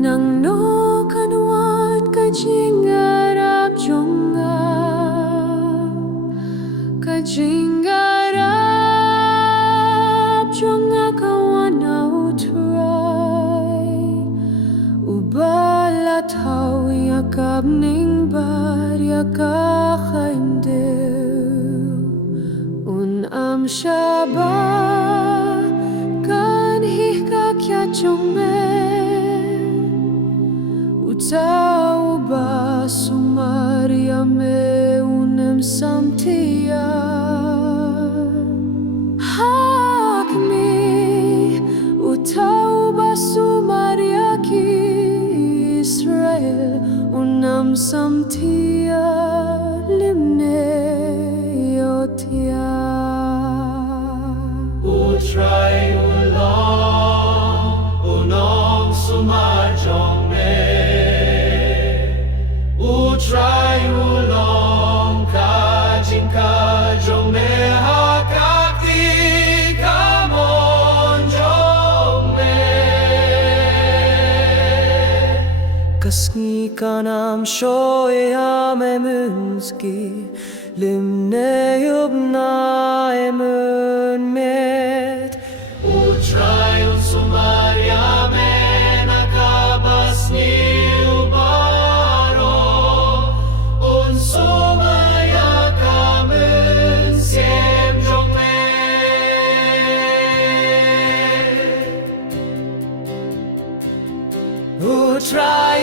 Nangno kanwan ka jingiarap jong ka jingiarap jong kawan utray ubalataw yakab ning barya kakaindew Shaba kan hihkakya jongme Utau ba sumaria me unem samtia Hakmi utau ba sumaria ki Israel unam samtia limne yotia Utray ulong unong sumarjong me Utray ulong kajing kajong me hakakti kamon jong me Kasngi kanam shoy ame munski limne yubna emun met Utray un sumaria me nakabas ni ubaro un sumaya kamun siem jong me Utray